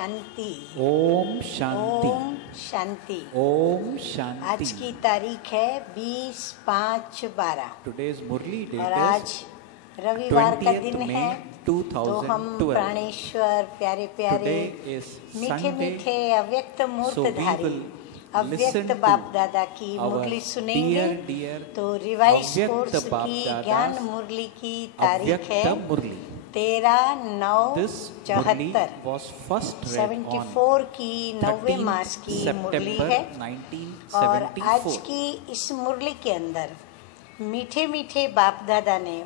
शांति। ओम शांति। ओम शांति। ओम शांति। आज की तारीख है 20/5/12। टुडेज मुरली डेट और आज रविवार का दिन है। तो हम 2012 प्राणेश्वर प्यारे प्यारे मीठे मीठे अव्यक्त मूर्तधारी अव्यक्त बाप दादा की मुरली सुनेंगे। तो रिवाइज कोर्स की ज्ञान मुरली की तारीख है 13/9/74। 74 की 9वें मास की मुरली है। और आज की इस मुरली के अंदर मीठे मीठे बाप दादा ने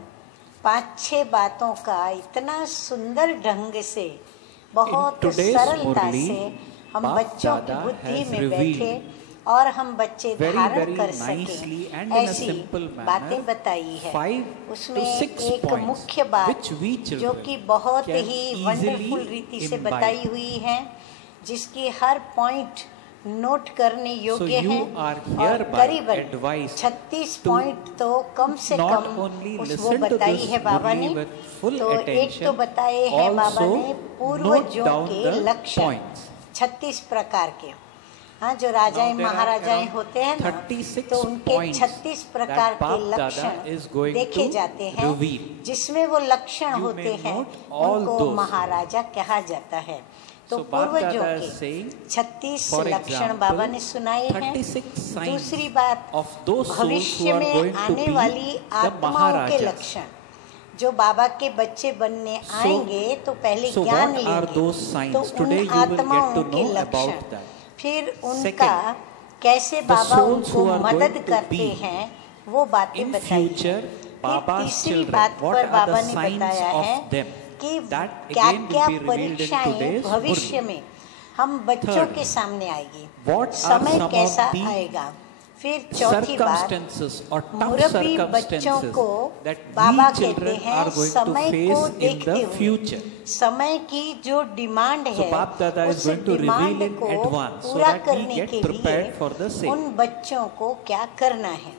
5-6 बातों का इतना सुंदर ढंग से बहुत सरलता से हम बच्चों की बुद्धि में बैठे और हम बच्चे धारण कर सकें ऐसी बातें बताई है। उसमें एक मुख्य बात जो कि बहुत ही वंडरफुल रीति से बताई हुई है, जिसकी हर पॉइंट नोट करने योग्य है। और करीबन 36 पॉइंट तो कम से कम वो बताई है बाबा ने। तो एक तो बताए हैं बाबा ने पूर्वजों के लक्षण 36 प्रकार के। हाँ, जो राजाएं महाराजाएं होते हैं ना, तो उनके 36 प्रकार के लक्षण देखे जाते हैं। जिसमें वो लक्षण होते हैं उनको महाराजा कहा जाता है। तो पूर्वजों के 36 लक्षण बाबा ने सुनाए हैं। दूसरी बात, भविष्य में आने वाली आत्माओं के लक्षण जो बाबा के बच्चे बनने आएंगे तो पहले ज्ञान लेंगे। तो उन आत्माओं के लक्षण, फिर उनका कैसे बाबा उनको मदद करते हैं वो बातें बताई। फिर तीसरी बात पर बाबा ने बताया है कि क्या क्या परीक्षाएं भविष्य में हम बच्चों के सामने आएगी, समय कैसा आएगा। फिर चौथी बात, मुरब्बी बच्चों को बाबा कहते हैं समय को देखते हुए समय की जो डिमांड है उस डिमांड को पूरा करने के लिए उन बच्चों को क्या करना है।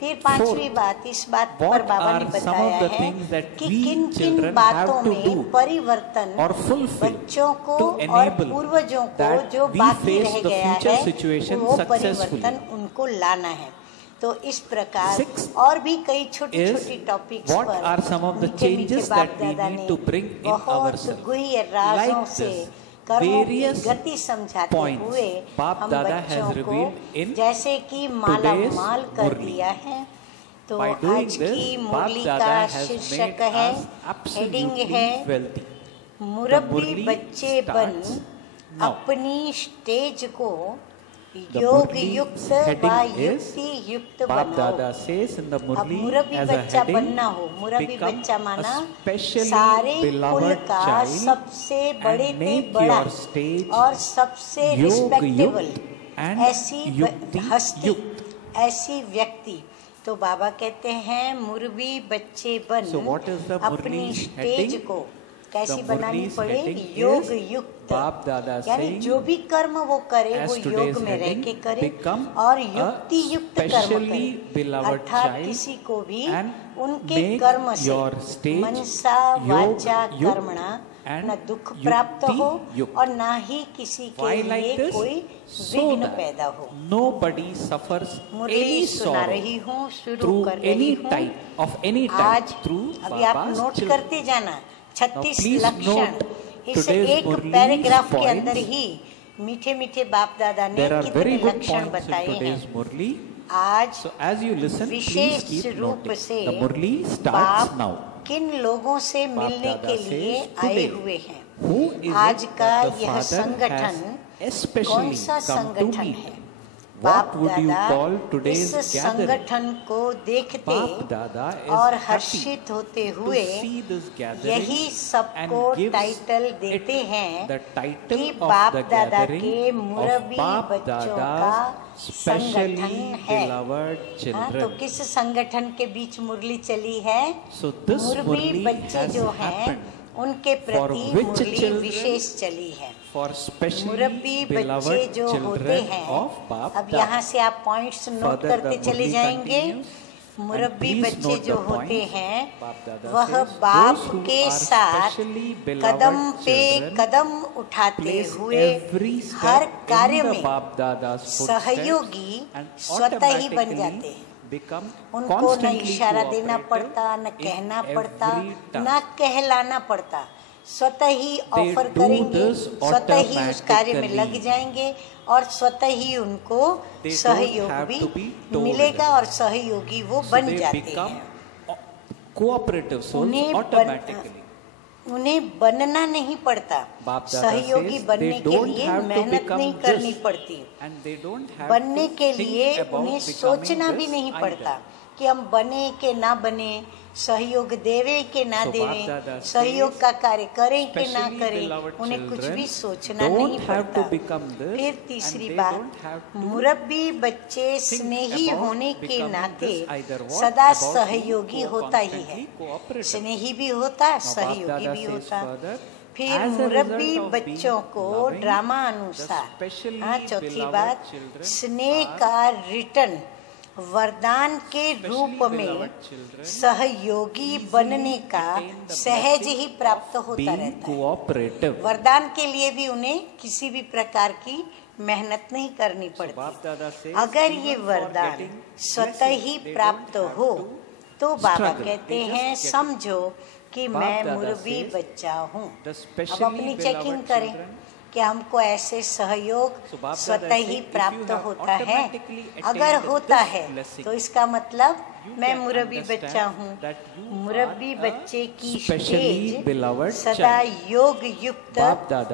फिर पांचवी बात, इस बात पर बाबा ने बताया है कि किन किन बातों में परिवर्तन बच्चों को और पूर्वजों को जो बाकी रह गया है वो परिवर्तन उनको लाना है। तो इस प्रकार और भी कई छोटी छोटी टॉपिक्स पर मीठे मीठे बाप दादा ने बहुत गुह्य राजों से कर्मों की गति समझाते हुए हम बच्चों को जैसे कि माला माल कर दिया है। तो आज की मुरली का शीर्षक है, हेडिंग है, मुरब्बी बच्चे बन अपनी स्टेज को योग युक्त व युक्ति युक्त बनाओ। अब मुरब्बी बच्चा बनना हो, मुरब्बी बच्चा माना सारे कुल का सबसे बड़े से बड़ा और सबसे रिस्पेक्टेबल ऐसी हस्ती, ऐसी व्यक्ति। तो बाबा कहते हैं मुरब्बी बच्चे बन अपनी स्टेज को कैसी बनानी पड़े, योग युक्त। यानी जो भी कर्म वो करे वो योग में रह के करे और युक्ति युक्त कर्म करे। अर्थात किसी को भी उनके कर्म से मनसा वाचा कर्मणा न दुख प्राप्त हो और ना ही किसी के लिए कोई विघ्न पैदा हो। Nobody suffers मुरली सुना रही हूँ, शुरू कर रही हूँ आज। अभी आप नोट करते जाना 36 लक्षण। इस एक पैराग्राफ के अंदर ही मीठे मीठे बाप दादा ने कितने लक्षण बताए हैं। आज विशेष रूप से बाप किन लोगों से मिलने के लिए आए हुए हैं। आज का यह संगठन कौन सा संगठन है? बाप दादा इस संगठन को देखते और हर्षित होते हुए यही सबको टाइटल देते हैं कि बाप दादा के मुरब्बी बच्चों का संगठन है। तो किस संगठन के बीच मुरली चली है? मुरब्बी बच्चे जो हैं उनके प्रति मुरली विशेष चली है। मुरब्बी बच्चे जो होते हैं, अब यहाँ से आप पॉइंट्स नोट करते चले जाएंगे। मुरब्बी बच्चे जो होते हैं वह बाप के साथ कदम पे कदम उठाते हुए हर कार्य में सहयोगी स्वतः ही बन जाते हैं। उनको न इशारा देना पड़ता, न कहना पड़ता, न कहलाना पड़ता। स्वतः ही ऑफर करेंगे, स्वतः ही उस कार्य में लग जाएंगे और स्वतः ही उनको सहयोग भी मिलेगा और सहयोगी वो बन जाते हैं। कोऑपरेटिव सोल्स उन्हें बनना नहीं पड़ता। सहयोगी बनने के लिए मेहनत नहीं करनी पड़ती। बनने के लिए उन्हें सोचना भी नहीं पड़ता कि हम बने के ना बने, सहयोग देवे के ना देवे, सहयोग का कार्य करें कि ना करें, उन्हें कुछ भी सोचना नहीं पड़ता। फिर तीसरी बात, मुरब्बी बच्चे स्नेही होने के नाते सदा सहयोगी होता ही है। स्नेही भी होता, सहयोगी भी होता। फिर मुरब्बी बच्चों को ड्रामा अनुसार, चौथी बात, स्नेह का रिटर्न वरदान के रूप में सहयोगी बनने का सहज ही प्राप्त होता रहता है। वरदान के लिए भी उन्हें किसी भी प्रकार की मेहनत नहीं करनी पड़ती। अगर ये वरदान स्वतः ही प्राप्त हो तो बाबा कहते हैं समझो कि मैं मुरब्बी बच्चा हूँ। अब अपनी चेकिंग करें कि हमको ऐसे सहयोग स्वतः ही प्राप्त होता है। अगर होता है तो इसका मतलब मैं मुरब्बी बच्चा हूँ। मुरब्बी बच्चे की स्टेज सदा योग युक्त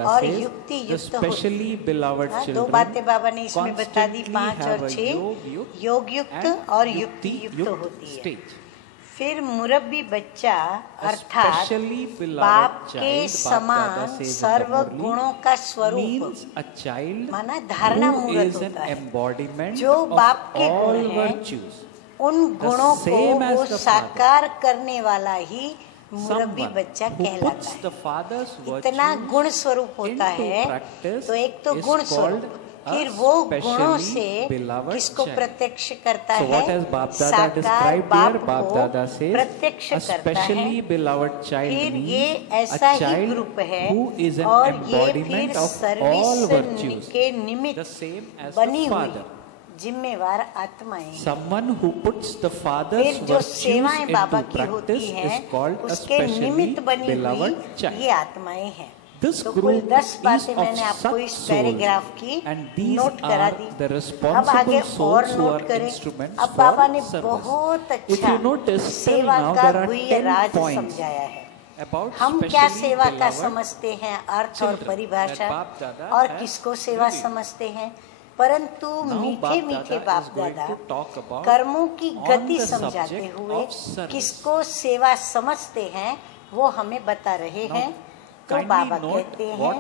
और युक्ति युक्त होती। दो बातें बाबा ने इसमें बता दी, 5 और 6 योग युक्त और युक्ति युक्त होती है। फिर मुरब्बी बच्चा अर्थात बाप के समान सर्व गुणों का स्वरूप माना धारणा मूर्त होता है। जो बाप के गुण हैं उन गुणों को वो साकार करने वाला ही मुरब्बी बच्चा कहलाता है। इतना गुण स्वरूप होता है। तो एक तो गुण स्वरूप, फिर वो गुणों से किसको प्रत्यक्ष करता है? साकार बाप को प्रत्यक्ष करता है। फिर ये ऐसा ही ग्रुप है और ये फिर सर्विस के निमित्त बनी हुई जिम्मेवार आत्माएं। फिर जो सेवाएं बाबा की होती हैं उसके निमित्त बनी हुई ये आत्माएं हैं। तो कुल 10 बातें मैंने आपको इस पैराग्राफ की नोट करा दी। अब आगे और नोट करें। अब बाबा ने बहुत अच्छा सेवा का गुह्य राज समझाया है। हम क्या सेवा का समझते हैं, अर्थ और परिभाषा, और किसको सेवा समझते हैं। परंतु मीठे मीठे बाप दादा कर्मों की गति समझाते हुए किसको सेवा समझते हैं वो हमें बता रहे हैं। तो बाबा कहते हैं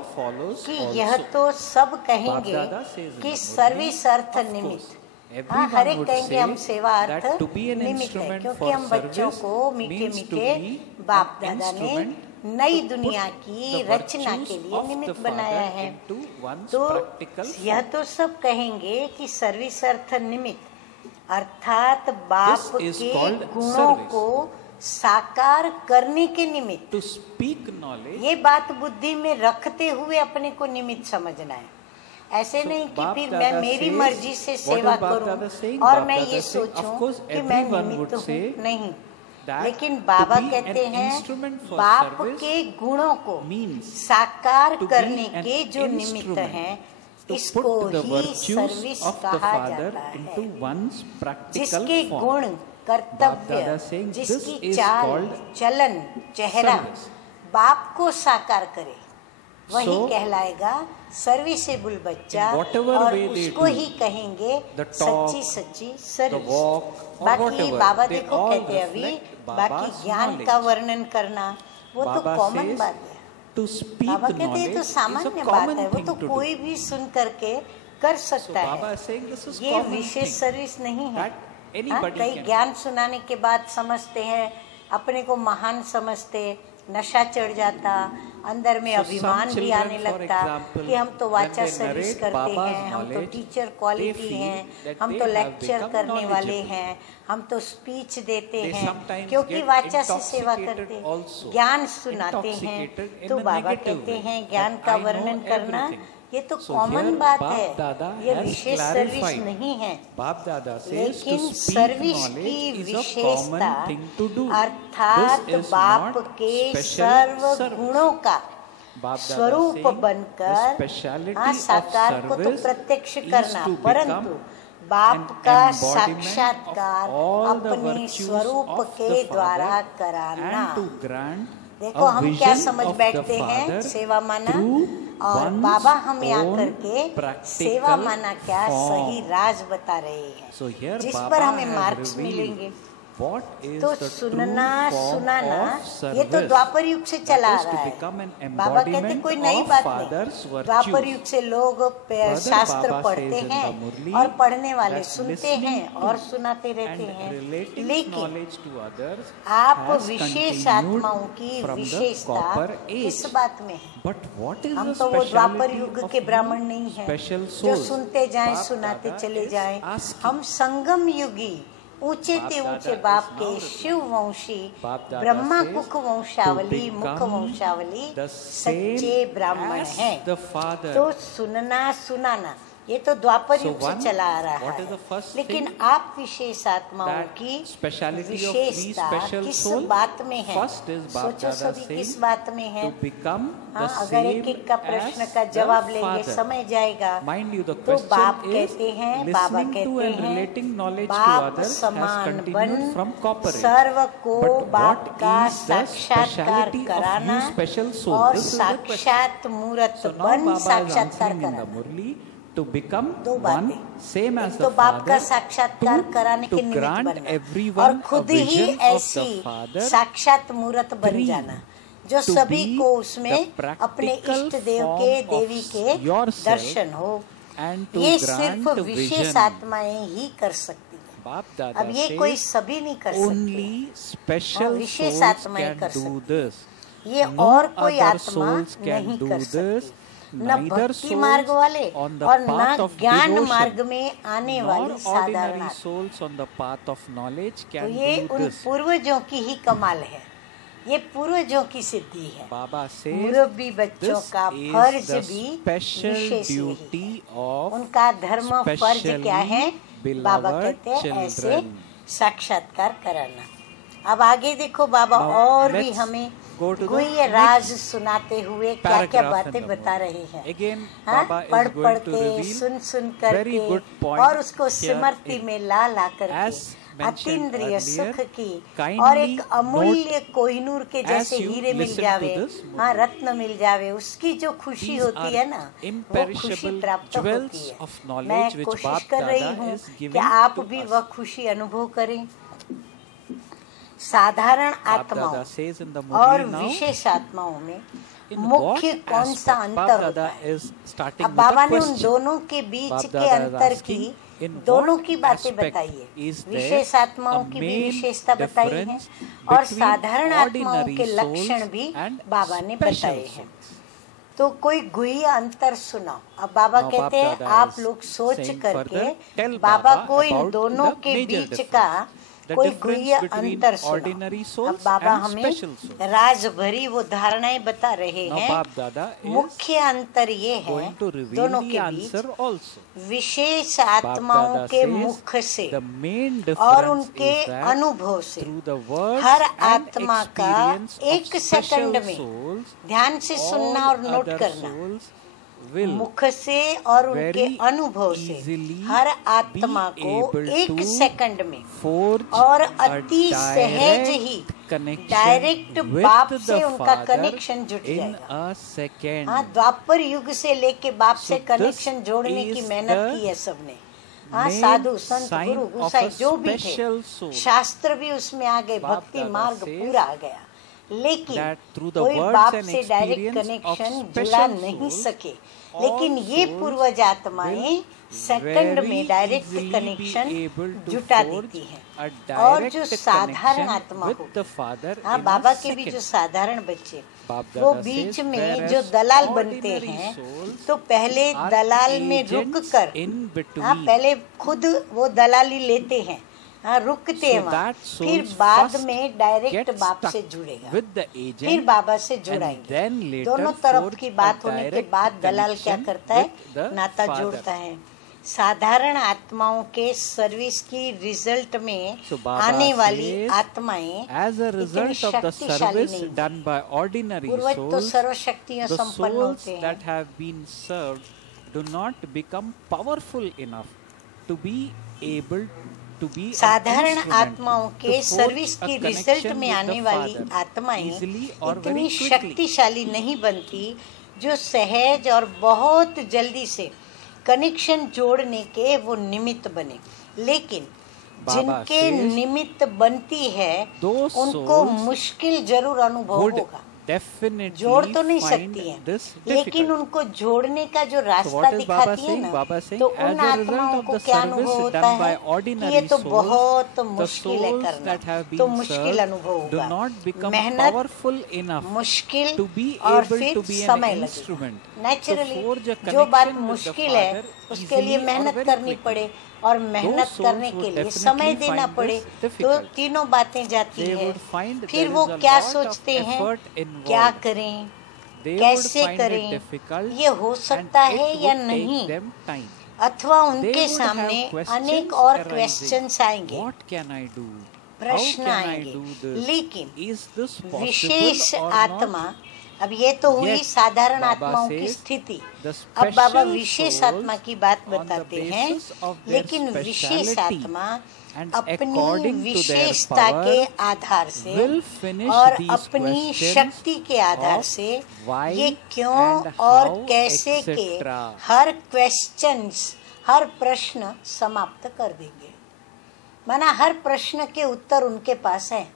कि यह तो सब कहेंगे कि सर्विस अर्थ निमित्त। हाँ, हर एक कहेंगे हम सेवा अर्थ निमित्त है, क्योंकि हम बच्चों को मीठे मीठे बाप दादा ने नई दुनिया की रचना के लिए निमित्त बनाया है। तो यह तो सब कहेंगे कि सर्विस अर्थ निमित्त अर्थात बाप के गुणों को साकार करने के निमित्त। टू स्पीक नॉलेज, ये बात बुद्धि में रखते हुए अपने को निमित्त समझना है। ऐसे नहीं कि फिर मैं मेरी मर्जी से सेवा करूं और मैं ये सोचूं कि मैं निमित्त हूँ। नहीं, लेकिन बाबा कहते हैं बाप के गुणों को साकार करने के जो निमित्त हैं इसको ही सर्विस कहा जाता है। जिसके गुण, कर्तव्य, जिसकी चाल चलन चेहरा बाप को साकार करे वही कहलाएगा सर्विसेबल बच्चा, और उसको ही कहेंगे सच्ची सच्ची सर्विस। बाकी बाबा देखो कहते अभी बाकी ज्ञान का वर्णन करना वो तो कॉमन बात है। बाबा कहते हैं तो सामान्य बात है, वो तो कोई भी सुन करके कर सकता है। ये विशेष सर्विस नहीं है। कई ज्ञान सुनाने के बाद समझते हैं, अपने को महान समझते, नशा चढ़ जाता, अंदर में अभिमान भी आने लगता कि हम तो वाचा सर्विस करते हैं, हम तो टीचर क्वालिटी हैं, हम तो लेक्चर करने वाले हैं, हम तो स्पीच देते हैं, क्योंकि वाचा से सेवा करते, ज्ञान सुनाते हैं। तो बाबा कहते हैं ज्ञान का वर्णन करना ये तो कॉमन बात है, ये विशेष सर्विस नहीं है। लेकिन सर्विस की विशेषता अर्थात बाप के सर्व गुणों का स्वरूप बनकर साकार को तो प्रत्यक्ष करना, परंतु बाप का साक्षात्कार अपने स्वरूप के द्वारा कराना। देखो हम क्या समझ बैठते हैं, सेवा माना, और बाबा हमें आकर के सेवा माना क्या सही राज बता रहे हैं, जिस पर हमें मार्क्स मिलेंगे। तो सुनना सुनाना ये तो द्वापर युग से चला आ रहा है। बाबा कहते कोई नई बात नहीं, द्वापर युग से लोग शास्त्र पढ़ते हैं और पढ़ने वाले सुनते हैं और सुनाते रहते हैं। लेकिन आप विशेष आत्माओं की विशेषता किस बात में है? हम तो वो द्वापर युग के ब्राह्मण नहीं हैं जो सुनते जाएं सुनाते चले जाएं। हम संगम युगी ऊंचे ते ऊंचे बाप के शिव वंशी ब्रह्मा कुख वंशावली मुख वंशावली सच्चे ब्राह्मण हैं। तो सुनना सुनाना ये तो द्वापर युग से चला आ रहा है। लेकिन आप विशेष आत्माओं की विशेषता किस बात में है? सोचो सभी किस बात में है? हाँ, अगर एक एक का प्रश्न का जवाब लेंगे समय जाएगा। तो बाप कहते हैं, बाबा कहते हैं, बाप समान बन सर्व को बाप का साक्षात्कार कराना और साक्षात मूर्त बन साक्षात्कार कराना। To become दो बातें, same as तो बाप का साक्षात्कार कराने के निमित्त बनना और खुद ही ऐसी साक्षात मूर्त बन जाना जो सभी को उसमें अपने इष्ट देव के देवी के दर्शन हो। ये सिर्फ विशेष आत्माएं ही कर सकती हैं। अब ये कोई सभी नहीं कर सकते, विशेष आत्माएं कर सकती, ये और कोई आत्मा नहीं कर सकती। न भक्ति मार्ग वाले और न ज्ञान मार्ग में आने वाली साधारण तो ये उन पूर्वजों की ही कमाल है, ये पूर्वजों की सिद्धि है। मुरब्बी बच्चों का फर्ज भी विशेष यही है। उनका धर्म फर्ज क्या है? बाबा कहते हैं ऐसे साक्षात्कार कराना। अब आगे देखो, बाबा और भी हमें गुह्य राज सुनाते हुए क्या क्या बातें बता रहे हैं। हाँ, पढ़ पढ़ के सुन सुन करके और उसको स्मृति में ला ला करके अतीन्द्रिय सुख की और एक अमूल्य कोहिनूर के जैसे हीरे मिल जावे, हाँ रत्न मिल जावे, उसकी जो खुशी होती है ना, वो खुशी प्राप्त होती है। मैं कोशिश कर रही हूँ कि आप भी वह खुशी अनुभव करें। साधारण आत्माओं और विशेष आत्माओं में मुख्य कौन सा अंतर होता है? अब बाबा ने उन दोनों के बीच के अंतर की दोनों की बातें बताई है। विशेष आत्माओं की भी विशेषता बताई है और साधारण आत्माओं के लक्षण भी बाबा ने बताए हैं। तो कोई गुह्य अंतर सुनाओ। अब बाबा कहते हैं आप लोग सोच करके बाबा को इन दोनों के बीच का कोई गुह्य अंतर सुनाओ। अब बाबा हमें राज भरी वो धारणाएं बता रहे हैं। मुख्य अंतर ये है दोनों के बीच विशेष आत्माओं के मुख से और उनके अनुभव से हर आत्मा का एक सेकंड में ध्यान से सुनना और नोट करना। मुख से और उनके अनुभव से हर आत्मा को एक सेकंड में और अति सहज ही डायरेक्ट बाप से उनका कनेक्शन जुट जाएगा। हाँ, द्वापर युग से लेके बाप से कनेक्शन जोड़ने की मेहनत की है सबने। हाँ, साधु संत गुरु गुसाई जो भी थे, शास्त्र भी उसमें आ गए, भक्ति मार्ग पूरा आ गया। लेकिन that through the कोई words बाप and से डायरेक्ट experience कनेक्शन of जुड़ा special नहीं souls, सके, लेकिन ये all पूर्वज souls आत्माएं will सेकंड में very direct easily connection be able to जुटा forge देती a हैं। और जो direct साधारण connection आत्मा with हो, the Father हाँ, in बाबा a के भी जो second. साधारण बच्चे बाप वो दादा बीच says, में whereas जो दलाल बनते ordinary हैं, souls तो पहले are दलाल में रुक agents कर, in हाँ, between. पहले खुद वो दलाली लेते हैं, हाँ, रुकते हैं So वहाँ, that souls फिर बाद first में डायरेक्ट get बाप stuck से जुड़ेगा, with the agent फिर बाबा से and जुड़ाएंगे। then later दोनों तरफ forge की a बात होने के direct बाद दलाल क्या connection करता है, with the नाता Father. जोड़ता है। साधारण आत्माओं के सर्विस की रिजल्ट में So Baba आने वाली says, आत्माएं as a इतनी result of the शक्तिशाली service नहीं done by ordinary पूर्वज तो souls, सर्वशक्तियां the संपन्न souls होते हैं, that have been served do not become powerful enough to be able to be an साधारण instrument आत्माओं के to forge सर्विस a की रिजल्ट connection में with आने the वाली Father आत्माएं easily or इतनी very quickly. शक्तिशाली नहीं बनती जो सहज और बहुत जल्दी से कनेक्शन जोड़ने के वो निमित्त बने, लेकिन जिनके निमित्त बनती है उनको मुश्किल जरूर अनुभव होगा। जोड़ तो नहीं सकती है, लेकिन उनको जोड़ने का जो रास्ता दिखाती है ना, तो उन आत्माओं को क्या अनुभव होता है कि ये तो बहुत मुश्किल है करना, तो मुश्किल अनुभव होगा, मेहनत मुश्किल और फिर समय लगेगा। नेचुरली जो बात मुश्किल है उसके लिए मेहनत करनी पड़े और मेहनत करने के लिए समय देना पड़े, तो तीनों बातें जाती है। फिर वो क्या सोचते हैं, क्या करें, कैसे करें, ये हो सकता है या नहीं, अथवा उनके सामने अनेक और क्वेश्चंस आएंगे, प्रश्न आएंगे। लेकिन विशेष आत्मा, अब ये तो हुई साधारण आत्माओं की स्थिति, अब बाबा विशेष आत्मा की बात बताते हैं, लेकिन विशेष आत्मा अपनी विशेषता के आधार से और अपनी शक्ति के आधार से ये क्यों और कैसे के हर क्वेश्चंस, हर प्रश्न समाप्त कर देंगे। माना हर प्रश्न के उत्तर उनके पास है,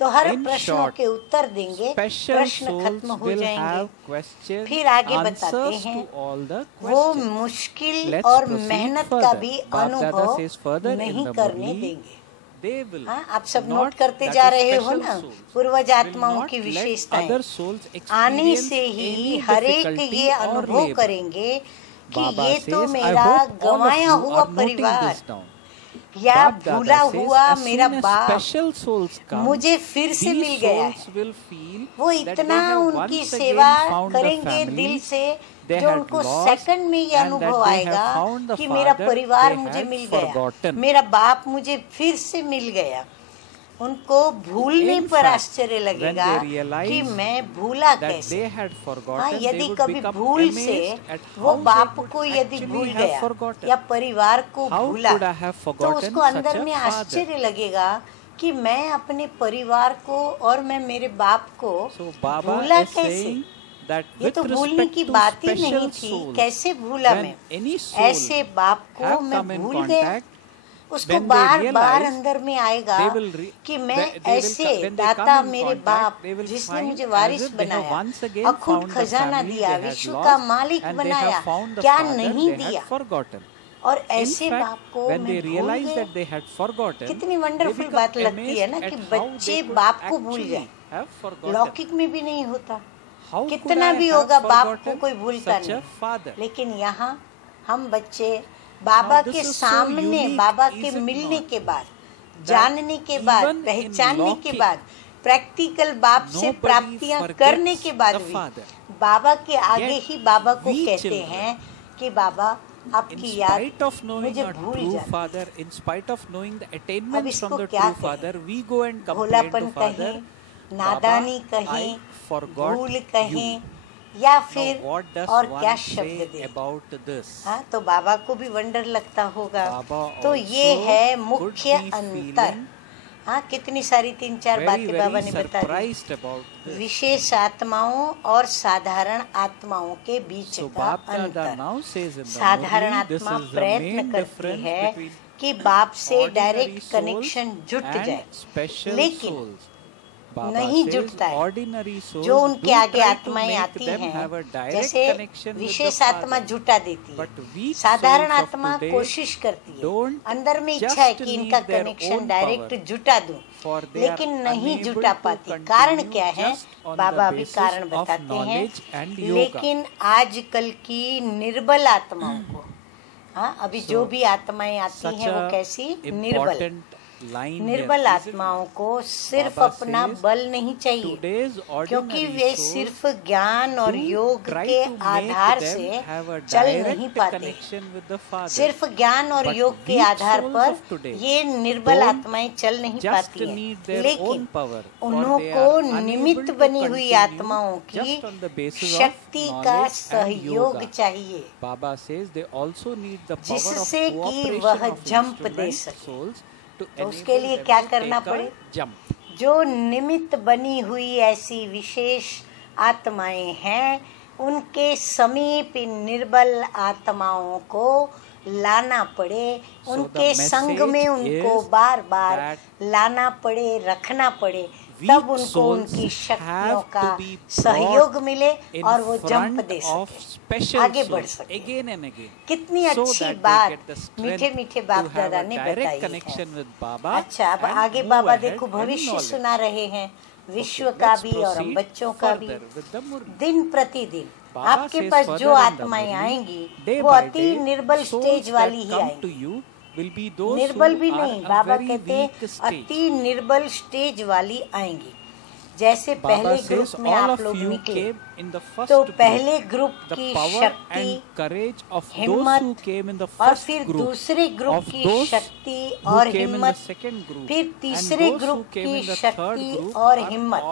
तो हर प्रश्नों के उत्तर देंगे, प्रश्न खत्म हो जाएंगे। फिर आगे बताते हैं वो मुश्किल और मेहनत का भी अनुभव नहीं करने देंगे। हाँ, आप सब नोट करते जा रहे हो ना, पूर्वज आत्माओं की विशेषताएं आने से ही हरेक ये अनुभव करेंगे कि ये तो मेरा गंवाया हुआ परिवार या भूला हुआ मेरा बाप मुझे फिर से मिल गया है। वो इतना उनकी सेवा करेंगे दिल से, जो उनको सेकंड में ये अनुभव आएगा कि मेरा परिवार मुझे मिल गया, मेरा बाप मुझे फिर से मिल गया। उनको भूलने पर आश्चर्य लगेगा कि मैं भूला कैसे। हाँ, यदि कभी भूल से वो बाप को यदि भूल गया या परिवार को भूला, तो उसको अंदर में आश्चर्य लगेगा कि मैं अपने परिवार को और मैं मेरे बाप को भूला कैसे। ये तो भूलने की बात ही नहीं थी, कैसे भूला मैं, ऐसे बाप को मैं भूल गया। उसको बार बार अंदर में आएगा कि मैं ऐसे दाता मेरे बाप जिसने मुझे वारिस बनाया, अखुट खजाना दिया, विश्व का मालिक बनाया, क्या नहीं दिया, और ऐसे बाप को मैं भूल गया। कितनी वंडरफुल बात लगती है ना कि बच्चे बाप को भूल जाए। लौकिक में भी नहीं होता, कितना भी होगा बाप को कोई भूलता नहीं, लेकिन यहाँ हम बच्चे बाबा के सामने, बाबा के मिलने के बाद, जानने के बाद, पहचानने के बाद, प्रैक्टिकल बाप से प्राप्तियां करने के बाद भी बाबा के आगे ही बाबा को कहते हैं कि बाबा आपकी याद मुझे भूल जाती। अब इसको क्या कहें, भोलापन कहें, नादानी कहें, भूल कहें, या फिर और क्या शब्द दे। हाँ, तो बाबा को भी वंडर लगता होगा। तो ये है मुख्य अंतर। हाँ, कितनी सारी 3-4 बातें बाबा ने बता दी। विशेष आत्माओं और साधारण आत्माओं के बीच का अंतर। साधारण आत्मा प्रयत्न करती है कि बाप से डायरेक्ट कनेक्शन जुट जाए, लेकिन नहीं जुटता है। जो उनके आगे आत्माएं आती हैं, जैसे विशेष आत्मा जुटा देती है, साधारण आत्मा कोशिश करती है, अंदर में इच्छा है कि इनका कनेक्शन डायरेक्ट जुटा दूं, लेकिन नहीं जुटा पाती। कारण क्या है? बाबा अभी कारण बताते हैं। लेकिन आजकल की निर्बल आत्माओं को, हाँ, अभी जो भी आत्माएं आती हैं वो कैसी? निर्बल आत्माओं को सिर्फ अपना बल नहीं चाहिए, क्योंकि वे सिर्फ ज्ञान और योग के आधार से चल नहीं पाते। सिर्फ ज्ञान और योग के आधार पर ये निर्बल आत्माएं चल नहीं पाती हैं, लेकिन उनको निमित्त बनी हुई आत्माओं की शक्ति का सहयोग चाहिए, जिससे कि वह जंप दे सके। तो उसके लिए क्या करना पड़े? जो निमित्त बनी हुई ऐसी विशेष आत्माएं हैं, उनके समीप निर्बल आत्माओं को लाना पड़े, उनके संग में उनको बार बार लाना पड़े, रखना पड़े, तब उनको उनकी शक्तियों का सहयोग मिले और वो जंप दे सके, आगे बढ़ सके। कितनी अच्छी बात मीठे मीठे बाप दादा ने बताई है। अच्छा, अब आगे बाबा देखो भविष्य सुना रहे हैं, विश्व का भी और हम बच्चों का भी। दिन प्रतिदिन आपके पास जो आत्माएं आएंगी वो अति निर्बल स्टेज वाली ही आएंगी। निर्बल भी नहीं, बाबा कहते अति निर्बल स्टेज वाली आएंगी। जैसे पहले ग्रुप में आप लोग निकले तो पहले ग्रुप की शक्ति, हिम्मत, और फिर दूसरे ग्रुप की शक्ति और हिम्मत, फिर तीसरे ग्रुप की शक्ति और हिम्मत,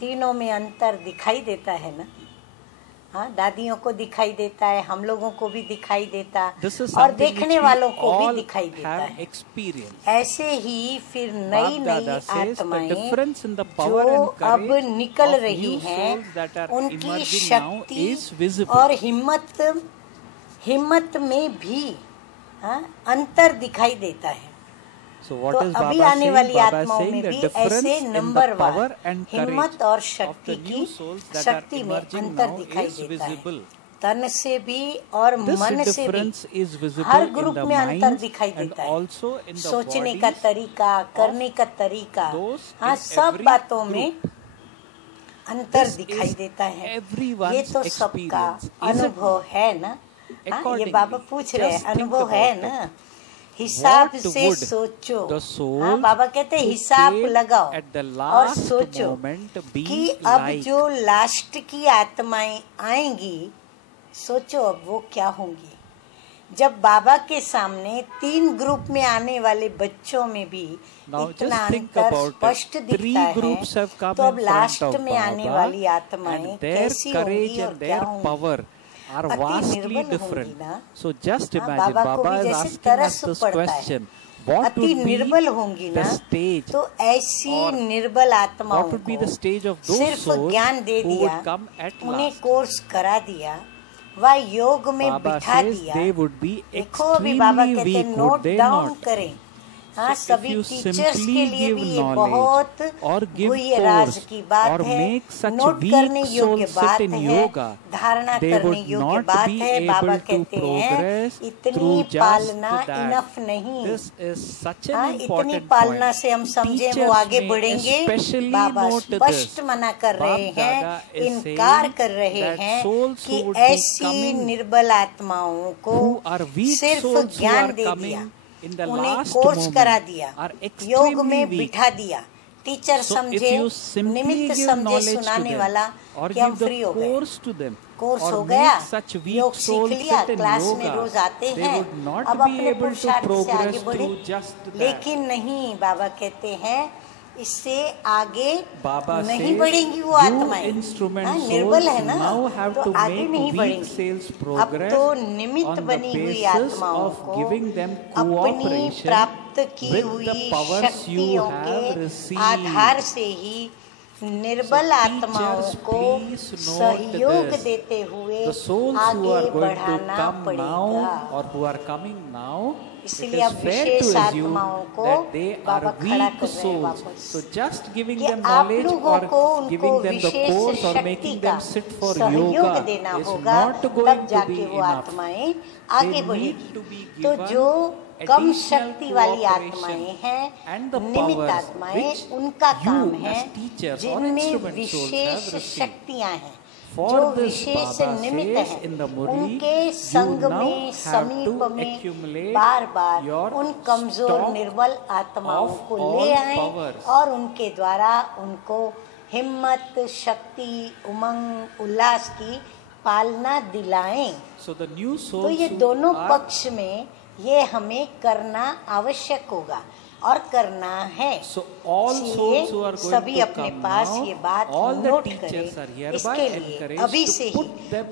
तीनों में अंतर दिखाई देता है ना? हाँ, दादियों को दिखाई देता है, हम लोगों को भी दिखाई देता, और देखने वालों को भी दिखाई देता है। ऐसे ही फिर नई नई आत्माएं जो अब निकल रही हैं, उनकी शक्ति और हिम्मत में भी अंतर दिखाई देता है। तो अभी आने वाली आत्माओं में भी ऐसे नंबरवार हिम्मत और शक्ति में अंतर दिखाई देता है। तन से भी और मन से भी हर ग्रुप में अंतर दिखाई देता है। सोचने का तरीका, करने का तरीका, हाँ, सब बातों में अंतर दिखाई देता है। ये तो सबका अनुभव है ना? हाँ, ये बाबा पूछ रहे हैं, अनुभव है ना? हिसाब से सोचो। हाँ, बाबा कहते हैं हिसाब लगाओ और सोचो कि अब जो लास्ट की आत्माएं आएंगी, सोचो अब वो क्या होंगी। जब बाबा के सामने 3 ग्रुप में आने वाले बच्चों में भी इतना अंतर स्पष्ट दिखता है, तो अब लास्ट में आने वाली आत्माएं कैसी होंगी और क्या होंगी? अति निर्बल होंगी ना? So just imagine, Baba is asking us this question. What अति निर्बल होंगी ना, तो ऐसी निर्बल आत्माओं को सिर्फ ज्ञान दे दिया, उन्हें कोर्स करा दिया, वह योग में बिठा दिया। देखो अभी बाबा कहते नोट डाउन करें। हाँ, सभी टीचर्स के लिए भी ये बहुत गुह्य राज की बात है, नोट करने योग्य बात है, धारणा करने योग्य बात है। बाबा कहते हैं इतनी पालना इनफ नहीं। हाँ, इतनी पालना से हम समझे वो आगे बढ़ेंगे। बाबा स्पष्ट मना कर रहे हैं, इनकार कर रहे हैं कि ऐसी निर्बल आत्माओं को सिर्फ ज्ञान दे दिया, उन्हें कोर्स करा दिया, योग में बिठा दिया, टीचर समझे, निमित्त समझे सुनाने वाला कि हम फ्री हो गए, कोर्स हो गया, योग सीख लिया, क्लास में रोज आते हैं, अब अपने पुरुषार्थ से आगे बढ़े। लेकिन नहीं, बाबा कहते हैं इससे आगे नहीं बढ़ेंगी वो आत्माएं। निर्बल है ना, तो आगे नहीं बढ़ेंगी। अब तो निमित्त बनी हुई आत्माओं को अपनी प्राप्त की हुई शक्तियों के आधार से ही निर्बल आत्माओं को सहयोग देते हुए आगे बढ़ाना पड़ेगा। इसलिए अब विशेष आत्माओं को बाबा खड़ा कर रहे हैं वापस कि आप लोगों को उनको विशेष शक्ति का सहयोग देना होगा, तब जाके वो आत्माएं आगे बढ़ेगी। तो जो कम शक्ति वाली आत्माएं हैं, निमित्त आत्माएं, उनका काम है जिनमें विशेष शक्तियां हैं, जो विशेष निमित्त है, उनके संग में, समीप में बार बार उन कमजोर निर्बल आत्माओं को ले आए और उनके द्वारा उनको हिम्मत, शक्ति, उमंग, उल्लास की पालना दिलाएं। तो ये दोनों पक्ष में ये हमें करना आवश्यक होगा और करना है। सभी अपने पास ये बात नोट करें। इसके लिए अभी से ही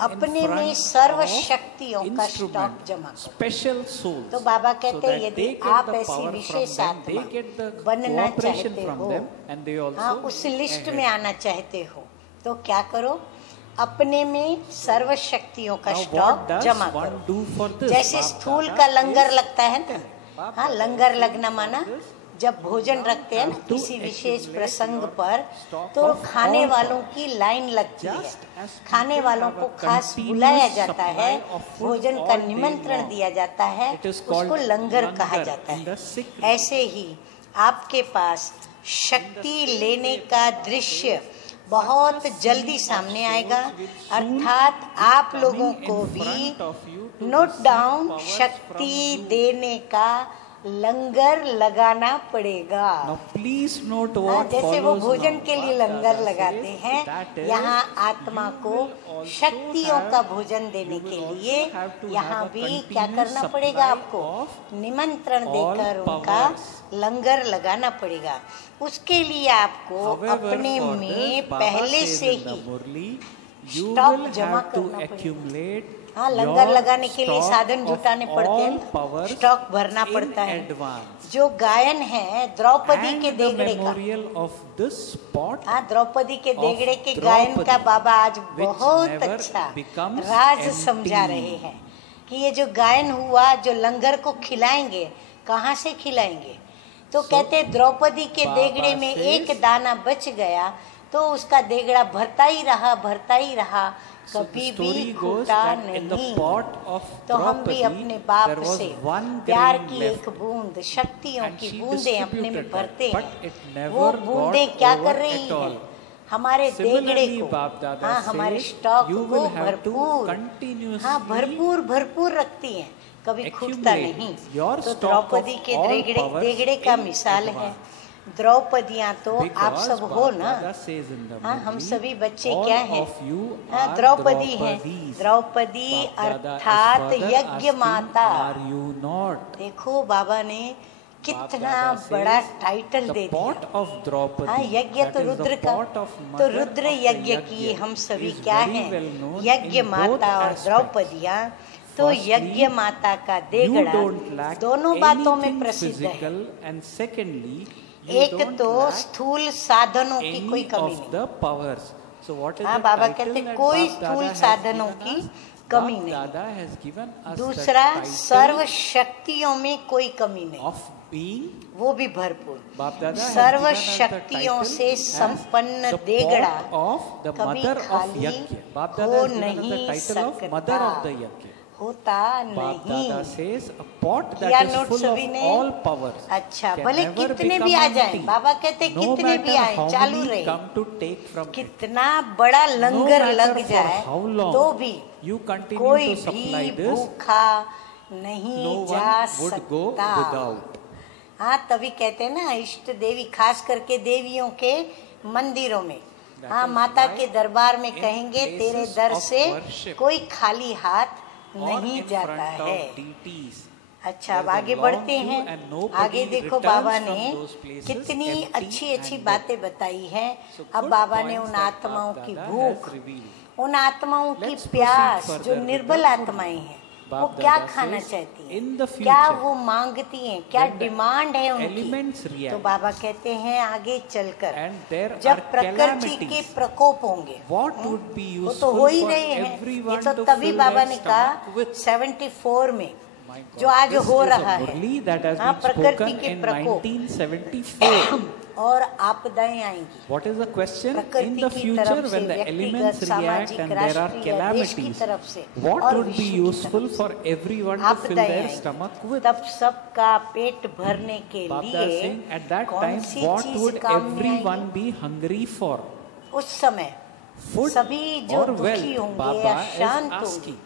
अपने में सर्व शक्तियों का स्टॉक जमा करो। तो बाबा कहते हैं यदि आप ऐसी विशेष आत्मा बनना चाहते हो, हाँ, उस लिस्ट में आना चाहते हो, तो क्या करो? अपने में सर्व शक्तियों का स्टॉक जमा करो। जैसे स्थूल का लंगर लगता है ना, हाँ, लंगर लगना माना जब भोजन रखते हैं ना किसी विशेष प्रसंग पर, तो खाने वालों की लाइन लगती है, खाने वालों को खास बुलाया जाता है, भोजन का निमंत्रण दिया जाता है, उसको लंगर कहा जाता है। ऐसे ही आपके पास शक्ति लेने का दृश्य बहुत जल्दी सामने आएगा, अर्थात आप लोगों को भी नोट डाउन शक्ति देने का लंगर लगाना पड़ेगा। प्लीज नोट व्हाट जैसे वो भोजन के लिए लंगर लगाते हैं, यहाँ आत्मा को शक्तियों का भोजन देने के लिए यहाँ भी क्या करना पड़ेगा? आपको निमंत्रण देकर उनका लंगर लगाना पड़ेगा। उसके लिए आपको अपने में पहले से ही स्टॉक जमा करना पड़ेगा। हाँ, लंगर लगाने के लिए साधन जुटाने पड़ते हैं, स्टॉक भरना पड़ता है। जो गायन है द्रौपदी के देगड़े का, हाँ, द्रौपदी के देगड़े के गायन का बाबा आज बहुत अच्छा राज समझा रहे हैं कि ये जो गायन हुआ, जो लंगर को खिलाएंगे, कहाँ से खिलाएंगे? तो कहते द्रौपदी के देगड़े में एक दाना बच गया तो उसका देगड़ा भरता ही रहा, भरता ही रहा, कभी भी घूटा नहीं। तो हम भी अपने बाप से प्यार की एक बूंद, शक्तियों की बूंदें अपने में भरते हैं। वो बूंदें क्या कर रही हैं? हमारे देगड़े को, हाँ, हमारे स्टॉक को भरपूर, हाँ, भरपूर भरपूर रखती हैं, कभी खूटता नहीं। तो द्रौपदी के देगड़े का मिसाल है। द्रौपदियाँ तो आप सब हो ना, हाँ, हम सभी बच्चे क्या हैं? हाँ, द्रौपदी हैं। द्रौपदी अर्थात यज्ञ माता। देखो बाबा ने कितना बड़ा टाइटल दे दिया। हाँ, यज्ञ तो रुद्र का, तो रुद्र यज्ञ की हम सभी क्या हैं? यज्ञ माता और द्रौपदियाँ। तो यज्ञ माता का देगड़ा दोनों बातों में प्रसिद्ध है। एक तो स्थूल साधनों की कोई कमी नहीं। हाँ, बाबा कहते कोई स्थूल साधनों की कमी नहीं। दूसरा, सर्व शक्तियों में कोई कमी नहीं, वो भी भरपूर। सर्व शक्तियों से संपन्न देगड़ा कभी खाली हो नहीं सकता, होता नहीं। या नोट सभी ने, अच्छा, भले कितने भी आ जाएं, बाबा कहते कितने भी आए, चालू रहे, कितना बड़ा लंगर लग जाए तो भी कोई भी भूखा नहीं जा सकता। हाँ, तभी कहते हैं ना, इष्ट देवी, खास करके देवियों के मंदिरों में, हाँ, माता के दरबार में कहेंगे तेरे दर से कोई खाली हाथ नहीं जाता है। अच्छा, अब आगे बढ़ते हैं। आगे देखो बाबा ने कितनी अच्छी अच्छी बातें बताई हैं। अब बाबा ने उन आत्माओं की भूख, उन आत्माओं की प्यास, जो निर्बल आत्माएं हैं, वो क्या खाना चाहती है, क्या वो मांगती हैं, क्या डिमांड है उनकी। तो बाबा कहते हैं आगे चलकर जब प्रकृति के प्रकोप होंगे, वो तो हो ही रहे हैं, ये तो तभी बाबा ने कहा 74 में जो आज हो रहा है, हाँ, प्रकृति के प्रकोप और आपदाएं आएंगी। What is the question? प्रकृति In the की future, तरफ से, when the elements व्यक्तिगत, react सामाजिक, and there are राष्ट्रीय, देश की calamities, तरफ से what और would be विश्व की useful तरफ for से everyone to fill आपदाएं their आएंगी। stomach with? तब सबका पेट भरने के Baba is लिए saying, at that कौन time, सी what चीज would काम में everyone आएगी? be hungry for? उस समय Food सभी जो or दुखी wealth? होंगे Baba या is शांत होंगे, asking.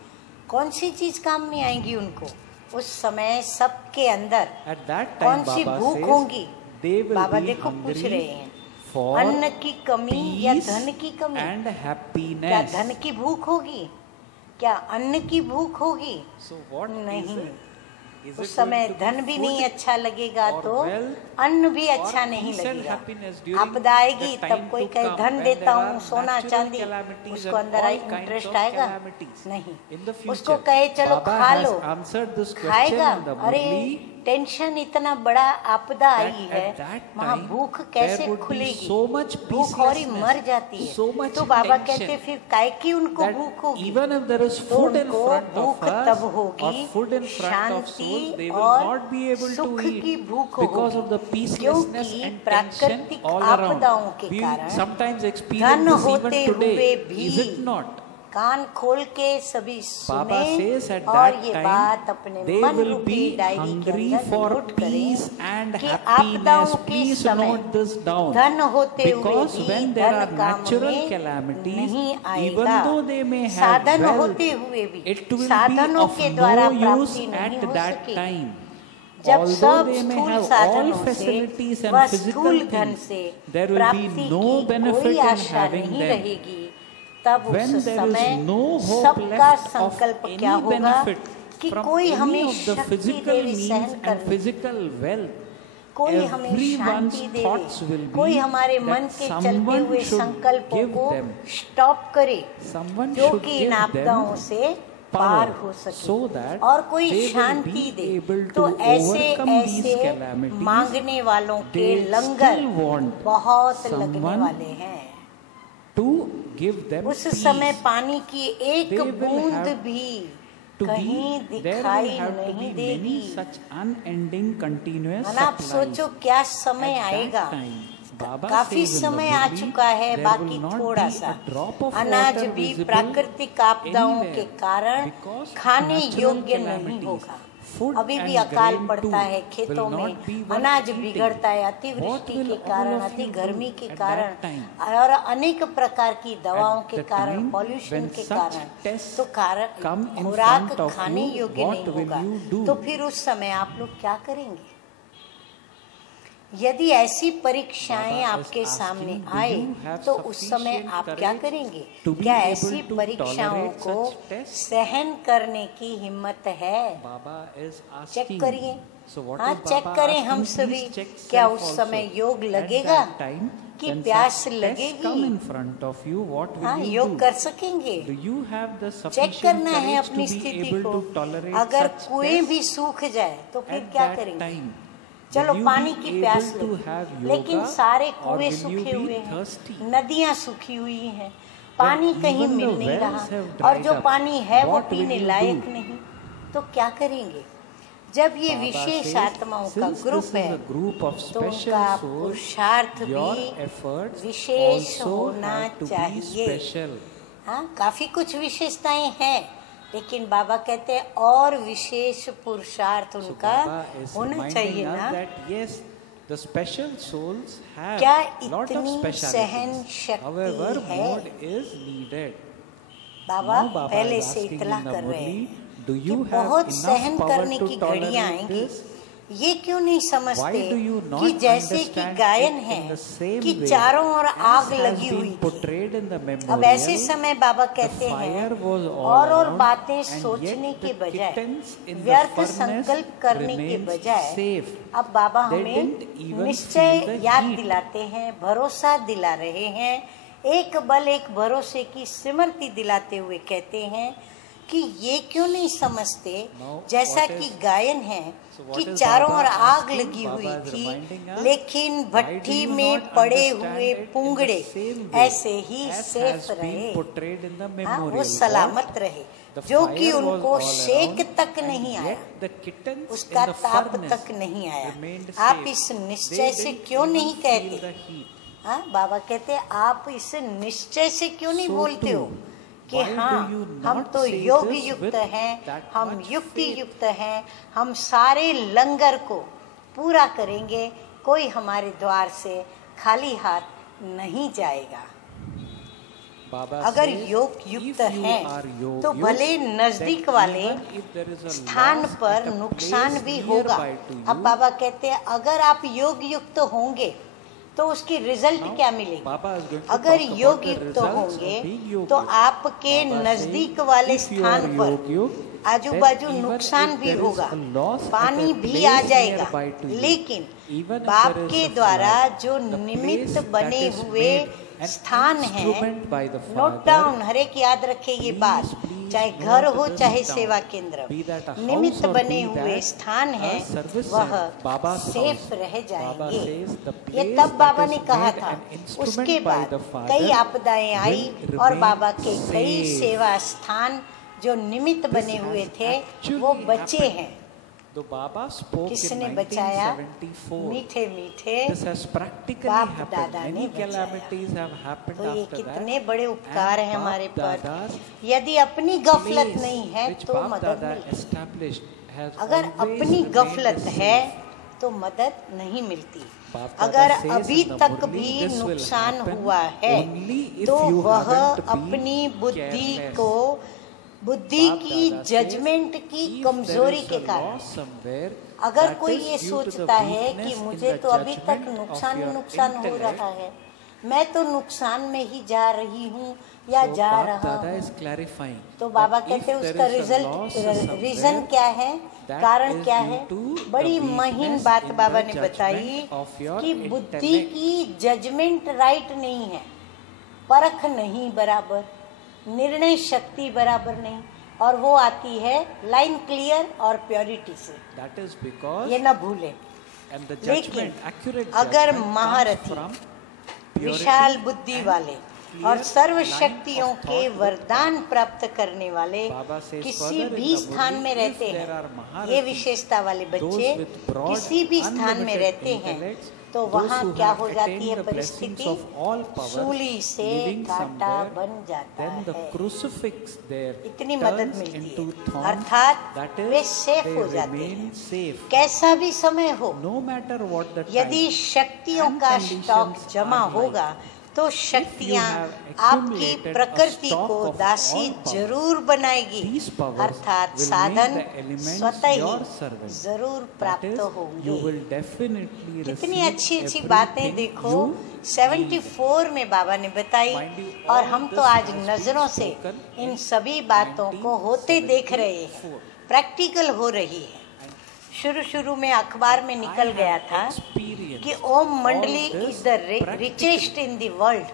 कौन सी चीज काम में आएंगी उनको? उस समय सबके अंदर At that कौन time, सी Baba भूख says, होंगी? they will बाबा be देखो पूछ रहे hungry हैं, for अन्न की कमी या peace धन की कमी? and क्या happiness. धन की भूख होगी? क्या अन्न की भूख होगी? So what नहीं, is it? Is उस it समय going to be धन भी food नहीं अच्छा लगेगा or तो wealth अन्न भी or अच्छा नहीं peace and लगेगा। happiness during आपदा आएगी the तब time कोई to कहे come धन when देता there हूँ, are सोना natural चांदी, calamities उसको and अंदर all kinds इंटरेस्ट of आएगा? calamities. नहीं, In the future, उसको कहे चलो Baba खा has low, answered this question खाएगा। in the अरे Murli टेंशन इतना बड़ा आपदा आई है, at that वहाँ time भूख there कैसे would be खुलेगी? so much भूख और ही peacelessness, मर जाती है। so much तो बाबा tension कहते फिर काय की उनको that भूख होगी? even if there is तो food in उनको front of भूख us तब or होगी, food in front of souls, Shanti they will और not be able to सुख की eat भूख because होगी। of the peacelessness क्योंकि and tension प्राकृतिक all आपदाओं around. के We कारण sometimes धन experience this होते even हुए today, भी is it not? कान खोल के सभी Baba सुने says at और that ये time बात अपने they मन will रूपी be डायरी के hungry अंदर for नोट peace करें and कि happiness. आपदाओं के Please समय note this down. धन होते हुए Because भी when there are धन काम natural में calamities, नहीं even आएगा। though they may have साधन wealth, होते हुए भी it will be साधनों of के द्वारा no use प्राप्ति नहीं at हो that सकेगी। time. जब Although सब they may स्थूल have all साधनों से facilities and व physical स्थूल धन things, से there will be प्राप्ति no की benefit कोई in आशा having नहीं them. रहेगी, तब When उस there समय is no hope सबका left of संकल्प any क्या होगा benefit कि from कोई any हमें of the शक्ति physical देवे means सहन and करने, physical wealth, कोई हमें everyone's शांति thoughts देवे, will कोई be हमारे मन that के चलते someone हुए should संकल्पों give को them, स्टॉप करे, someone जो should कि इन give आपदाओं them से पार power हो सके so that और कोई they will Shanti be they. able तो to ऐसे overcome these ऐसे calamities. मांगने वालों के They लंगर still want बहुत लगने someone वाले हैं। to give them उस peace. समय पानी की एक They will बूंद have भी to कहीं be, there will दिखाई have to नहीं be many देगी। such unending continuous है ना? आप supplies. सोचो क्या समय At that आएगा। time, Baba काफी says in the समय आ Murli, चुका है, there बाकी will not थोड़ा be सा। a drop of अनाज water भी visible प्राकृतिक आपदाओं anywhere के कारण because खाने natural योग्य नहीं calamities, होगा। food अभी भी and अकाल grain पड़ता too है खेतों will में, not be worth अनाज eating. बिगड़ता है What अतिवृष्टि will के all कारण, of अति you गर्मी do के at कारण that time? और अनेक प्रकार की दवाओं At के the कारण, time पॉल्यूशन when के such कारण, tests तो come in खुराक front of खाने you, योग्य what नहीं will होगा। you do? तो फिर उस समय आप लोग क्या करेंगे? यदि ऐसी परीक्षाएं आपके सामने आए तो उस समय आप क्या करेंगे? क्या ऐसी परीक्षाओं को सहन करने की हिम्मत है? चेक करिए। हाँ, चेक करें हम सभी, क्या उस समय योग लगेगा कि प्यास लगेगी? हाँ, योग कर सकेंगे? चेक करना है अपनी स्थिति को। अगर कुएं भी सूख जाए तो फिर क्या करेंगे? चलो पानी की प्यास लगी, लेकिन सारे कुएं सूखे हुए हैं, नदियां सूखी हुई हैं, पानी कहीं मिल नहीं रहा, और जो पानी है वो पीने लायक नहीं, तो क्या करेंगे? जब ये विशेष आत्माओं का ग्रुप है तो उनका पुरुषार्थ भी विशेष होना चाहिए। हाँ, काफी कुछ विशेषताएं हैं, लेकिन बाबा कहते हैं और विशेष पुरुषार्थ उनका होना चाहिए ना। क्या इतनी सहन शक्ति है? बाबा पहले से इतला कर रहे हैं कि बहुत सहन करने की घड़ियां आएंगी। ये क्यों नहीं समझते कि जैसे कि गायन है कि चारों ओर आग लगी हुई थी, अब ऐसे समय बाबा कहते हैं और बातें सोचने के बजाय, व्यर्थ संकल्प करने के बजाय, अब बाबा हमें निश्चय याद दिलाते हैं, भरोसा दिला रहे हैं, एक बल एक भरोसे की स्मृति दिलाते हुए कहते हैं कि ये क्यों नहीं समझते, जैसा कि गायन है कि चारों ओर आग लगी हुई थी, लेकिन भट्टी में पड़े हुए पुंगड़े ऐसे ही सेफ रहे, हाँ, वो सलामत रहे, जो कि उनको शेक तक नहीं आया, उसका ताप तक नहीं आया। आप इस निश्चय से क्यों नहीं कहते? हाँ, बाबा कहते आप इस निश्चय से क्यों नहीं बोलते हो कि हाँ हम तो योग युक्त हैं, हम युक्ति युक्त हैं, हम सारे लंगर को पूरा करेंगे, कोई हमारे द्वार से खाली हाथ नहीं जाएगा। अगर योग युक्त हैं तो भले नजदीक वाले स्थान पर नुकसान भी होगा। अब बाबा कहते हैं अगर आप योग युक्त होंगे तो उसकी रिजल्ट क्या मिलेगी? अगर योग युक्त होंगे तो आपके नजदीक वाले स्थान पर आजू बाजू नुकसान भी होगा, पानी भी आ जाएगा, लेकिन बाप के द्वारा जो निमित्त बने हुए स्थान है, नोट डाउन, हर एक याद रखे ये बात, चाहे घर हो चाहे सेवा केंद्र, निमित्त बने हुए स्थान है, वह सेफ रह जाएंगे। ये तब बाबा ने कहा था। उसके बाद कई आपदाएं आई और बाबा के कई सेवा स्थान जो निमित्त बने हुए थे वो बचे हैं। किसने बचाया? मीठे मीठे बाप दादा ने बचाया। तो ये कितने बड़े उपकार हैं हमारे पर। यदि अपनी गफलत नहीं है तो मदद मिलती, अगर अपनी गफलत है तो मदद नहीं मिलती। अगर अभी तक भी नुकसान हुआ है तो वह अपनी बुद्धि की जजमेंट की कमजोरी के कारण। अगर कोई ये सोचता है कि मुझे तो अभी तक नुकसान हो रहा है, मैं तो नुकसान में ही जा रही हूँ या जा रहा हूँ, तो बाबा कहते हैं उसका रीजन क्या है, कारण क्या है? बड़ी महीन बात बाबा ने बताई कि बुद्धि की जजमेंट राइट नहीं है, परख नहीं बराबर, निर्णय शक्ति बराबर नहीं, और वो आती है लाइन क्लियर और प्योरिटी से, ये ना भूले। लेकिन अगर महारथी विशाल बुद्धि वाले और सर्व शक्तियों के वरदान प्राप्त करने वाले किसी भी स्थान में रहते हैं, ये विशेषता वाले बच्चे किसी भी स्थान में रहते हैं, तो वहाँ क्या हो जाती है परिस्थिति? सूली से कांटा बन जाता है, इतनी मदद मिलती है, अर्थात वे सेफ हो जाते हैं। कैसा भी समय हो, यदि शक्तियों का स्टॉक जमा होगा तो शक्तियाँ आपकी प्रकृति को दासी जरूर बनाएगी, अर्थात साधन स्वतः ही जरूर प्राप्त होंगे। कितनी अच्छी अच्छी बातें देखो 74 में बाबा ने बताई, और हम तो आज नजरों से इन सभी बातों को होते देख रहे हैं, प्रैक्टिकल हो रही है। शुरू में अखबार में निकल गया था कि ओम मंडली is the richest in the world,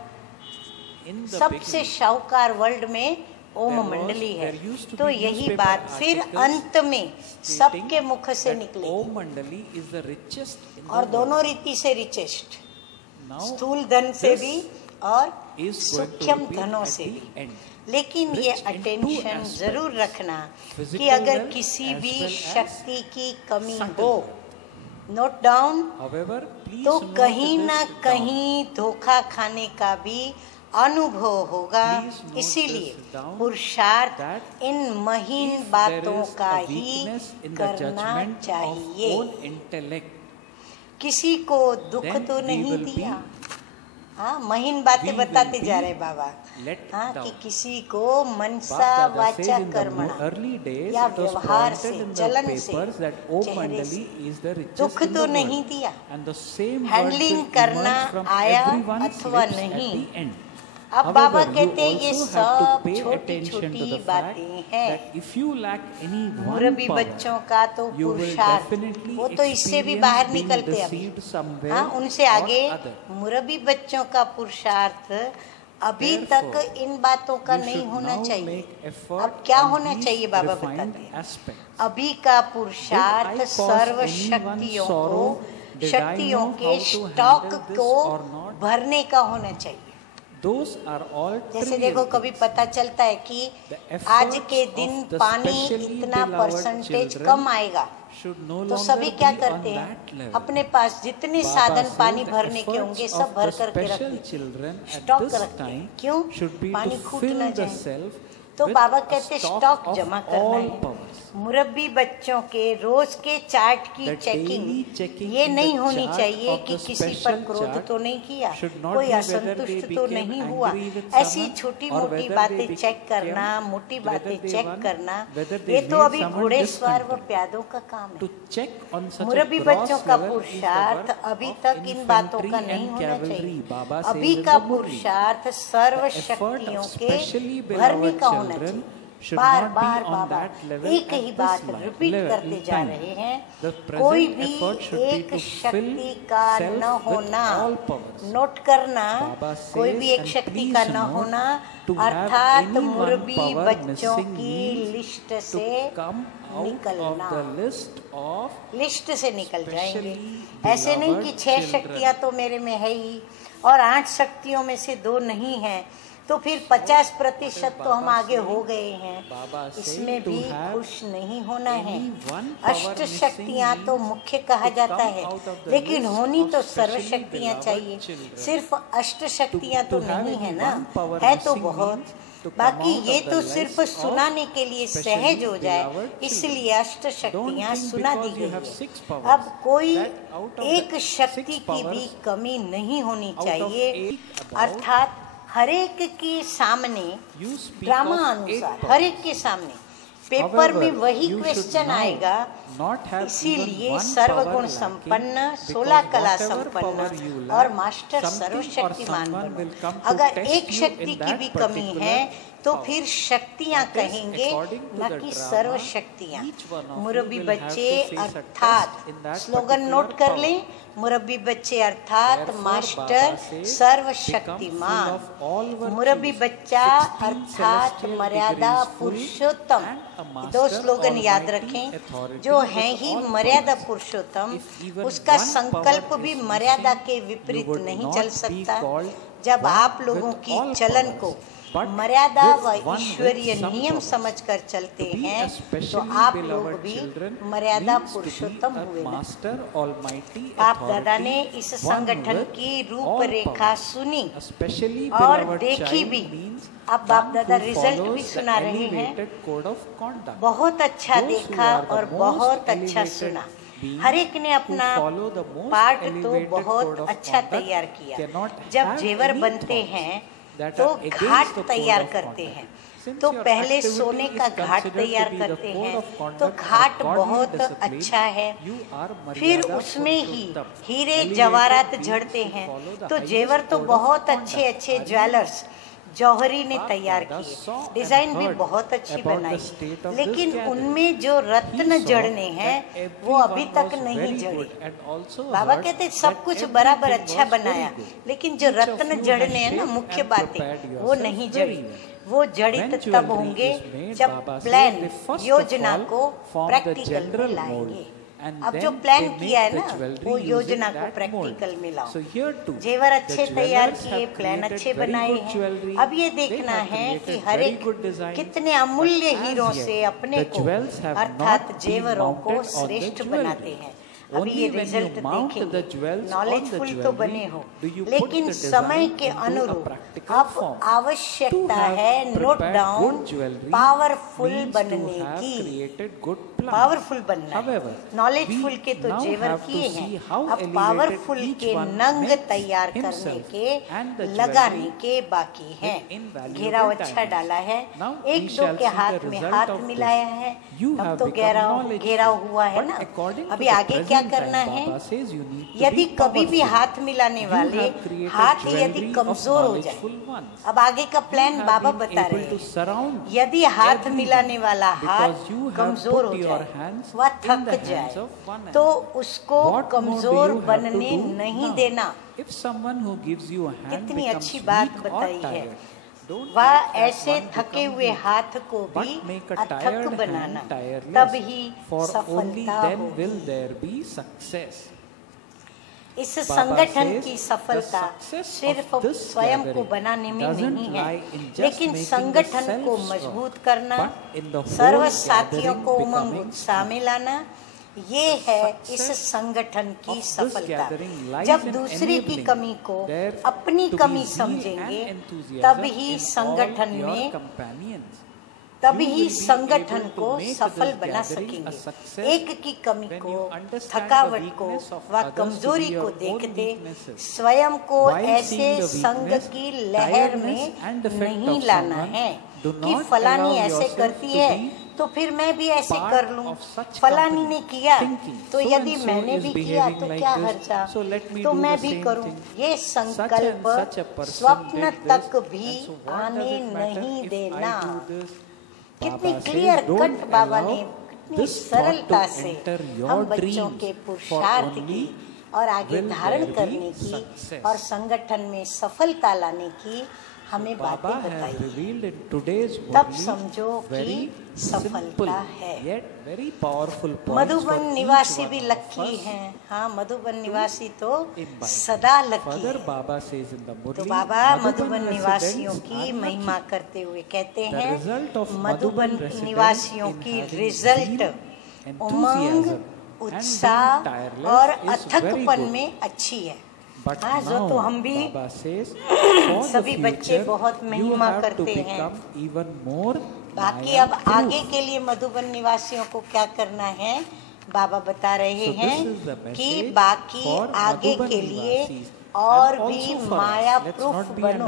सबसे शाहूकार वर्ल्ड में ओम मंडली है। तो यही बात फिर अंत में सबके मुख से निकली, और दोनों रीति से रिचेस्ट, स्थूल धन से भी और सूक्ष्म धनों से भी। लेकिन ये अटेंशन जरूर रखना कि अगर किसी भी शक्ति की कमी हो, नोट डाउन, तो कहीं ना कहीं धोखा खाने का भी अनुभव होगा। इसीलिए पुरुषार्थ इन महीन बातों का ही करना चाहिए। किसी को दुख तो नहीं दिया, हाँ, महीन बातें बताते जा रहे बाबा, हाँ, कि किसी को मनसा वाचा कर्मणा या व्यवहार से, चलन से, चेहरे से दुख तो नहीं दिया। हैंडलिंग करना आया अथवा नहीं। अब बाबा कहते हैं ये सब छोटी छोटी बातें हैं। मुरबी बच्चों का तो पुरुषार्थ, वो तो इससे भी बाहर निकलते अभी, हाँ, उनसे आगे मुरबी बच्चों का पुरुषार्थ अभी तक इन बातों का नहीं होना चाहिए। अब क्या होना चाहिए बाबा बताते हैं, अभी का पुरुषार्थ सर्व शक्तियों के स्टॉक को भरने का होना चाहिए। जैसे देखो कभी पता चलता है कि आज के दिन पानी इतना परसेंटेज कम आएगा, तो सभी क्या करते हैं, अपने पास जितने साधन पानी भरने के होंगे सब भर करके रखते हैं, स्टॉक रखते हैं। क्यों? पानी खूट न जाए। तो बाबा कहते स्टॉक जमा करना है। मुरब्बी बच्चों के रोज के चार्ट की चेकिंग ये नहीं होनी चाहिए कि किसी पर क्रोध तो नहीं किया, कोई असंतुष्ट तो नहीं हुआ। ऐसी छोटी मोटी बातें चेक करना, मोटी बातें चेक करना, ये तो अभी घोड़ेसवार व प्यादों का काम है। मुरब्बी बच्चों का पुरुषार्थ अभी तक इन बातों का नहीं होना चाहिए। अभी का पुरुषार्थ सर्व शक्तियों के भरने का होना चाहिए। बार बार बाबा एक ही बात रिपीट करते जा रहे हैं। कोई भी एक शक्ति का न होना, नोट करना, कोई भी एक शक्ति का न होना, अर्थात मुरब्बी बच्चों की लिस्ट से निकलना, लिस्ट से निकल जाएंगे। ऐसे नहीं कि 6 शक्तियां तो मेरे में है ही और 8 शक्तियों में से 2 नहीं है, तो फिर 50% तो हम आगे हो गए हैं। इसमें भी खुश नहीं होना है। अष्ट शक्तियाँ तो मुख्य कहा जाता है, लेकिन होनी तो सर्व शक्तियाँ चाहिए। सिर्फ अष्ट शक्तियाँ तो नहीं है ना, है तो बहुत। बाकी ये तो सिर्फ सुनाने के लिए सहज हो जाए, इसलिए अष्ट शक्तियाँ सुना दी गई है। अब कोई एक शक्ति की भी कमी नहीं होनी चाहिए, अर्थात हरेक के सामने ड्रामा अनुसार, हरेक के सामने पेपर में वही क्वेश्चन आएगा। इसीलिए सर्वगुण संपन्न, 16 कला संपन्न और मास्टर सर्वशक्तिमान बनो। अगर एक शक्ति की भी कमी है तो फिर शक्तियाँ कहेंगे, न कि सर्व शक्तियाँ। मुरब्बी बच्चे अर्थात स्लोगन नोट कर लें, मुरब्बी बच्चे अर्थात मास्टर सर्वशक्तिमान। मुरब्बी बच्चा अर्थात मर्यादा पुरुषोत्तम। 2 स्लोगन याद रखें। जो है ही मर्यादा पुरुषोत्तम, उसका संकल्प भी मर्यादा के विपरीत नहीं चल सकता। जब आप लोगों की चलन को मर्यादा व ईश्वरीय नियम समझकर चलते हैं, तो आप लोग भी मर्यादा पुरुषोत्तम हुए। बाप दादा ने इस संगठन की रूपरेखा सुनी और देखी भी। अब बाप दादा रिजल्ट भी सुना रहे हैं। बहुत अच्छा देखा और बहुत अच्छा सुना। हर एक ने अपना पार्ट तो बहुत अच्छा तैयार किया। जब जेवर बनते हैं तो घाट तैयार करते हैं, तो पहले सोने का घाट तैयार करते हैं, तो घाट बहुत अच्छा है। फिर उसमें ही हीरे जवाहरात जड़ते हैं, तो जेवर तो बहुत अच्छे अच्छे ज्वेलर्स जौहरी ने तैयार किए, डिजाइन भी बहुत अच्छी बनाई, लेकिन उनमें जो रत्न जड़ने हैं वो अभी तक नहीं जड़े। बाबा कहते सब कुछ बराबर अच्छा बनाया, लेकिन जो रत्न जड़ने हैं ना, मुख्य बातें वो नहीं जड़ी। वो जड़ित तब होंगे जब प्लान योजना को प्रैक्टिकल में लाएंगे। अब जो प्लान किया है ना, वो योजना को प्रैक्टिकल में लाओ। जेवर अच्छे तैयार किए, प्लान अच्छे बनाए हैं। अब ये देखना है कि हर एक कितने अमूल्य हीरों से अपने को अर्थात जेवरों को श्रेष्ठ बनाते हैं। अभी ये रिजल्ट देखेंगे। नॉलेजफुल तो बने हो, लेकिन समय के अनुरूप अब आवश्यकता है नोट डाउन पावरफुल बनने की। पावरफुल बनना है। नॉलेजफुल के तो जेवर किए हैं, अब पावरफुल के नंग तैयार करने के, लगाने के बाकी हैं। घेराव अच्छा डाला है, 1-2 के हाथ में हाथ मिलाया है, अब तो घेराव हुआ है ना। अभी आगे क्या क्या करना है? यदि कभी भी हाथ मिलाने वाले हाथ यदि कमजोर हो जाए, अब आगे का प्लान बाबा बता रहे हैं, यदि हाथ मिलाने वाला हाथ कमजोर हो जाए, वह थक जाए, तो उसको कमजोर बनने नहीं देना। कितनी अच्छी बात बताई है। वह ऐसे थके हुए हाथ को भी अथक बनाना, तब ही सफलता होगी। इस संगठन की सफलता सिर्फ स्वयं को बनाने में नहीं है, लेकिन संगठन को मजबूत करना, सर्व साथियों को उमंग उत्साह में लाना, ये है इस संगठन की सफलता। जब दूसरे की कमी को अपनी कमी समझेंगे, तभी संगठन को सफल बना सकेंगे। एक की कमी को, थकावट को व कमजोरी को देखते स्वयं को ऐसे संग की लहर में नहीं लाना है कि फलानी ऐसे करती है तो फिर मैं भी ऐसे कर लूं, फलानी ने किया तो यदि मैंने भी किया तो क्या हर्जा, तो मैं भी करूं। ये संकल्प स्वप्न तक भी आने नहीं देना। कितनी क्लियर कट बाबा ने कितनी सरलता से हम बच्चों के पुरुषार्थ की और आगे धारण करने की और संगठन में सफलता लाने की हमें बातें बताई। तब समझो कि सफलता है। मधुबन निवासी भी लकी हैं। हाँ, मधुबन निवासी तो सदा लकी है। तो बाबा मधुबन निवासियों की महिमा करते हुए कहते हैं, मधुबन निवासियों की रिजल्ट उमंग, उत्साह और अथकपन में अच्छी है। हाँ, जो तो हम भी सभी बच्चे बहुत महिमा करते हैं। बाकी अब आगे के लिए मधुबन निवासियों को क्या करना है, बाबा बता रहे हैं कि बाकी आगे के लिए और भी माया प्रूफ बनो,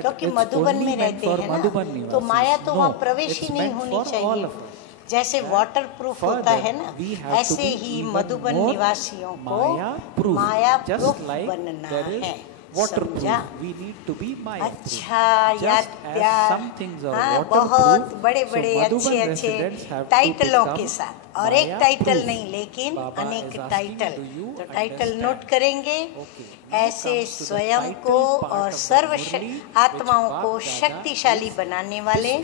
क्योंकि मधुबन में रहते हैं ना, तो माया तो वहाँ प्रवेश ही नहीं होनी चाहिए। जैसे वाटर प्रूफ होता है ना, ऐसे ही मधुबन निवासियों को माया प्रूफ बनना है। समझा? अच्छा, याद प्यार, हाँ, बहुत बड़े बड़े अच्छे अच्छे टाइटलों के साथ, और एक टाइटल नहीं लेकिन अनेक टाइटल। तो टाइटल नोट करेंगे। ऐसे स्वयं को और सर्व आत्माओं को शक्तिशाली बनाने वाले।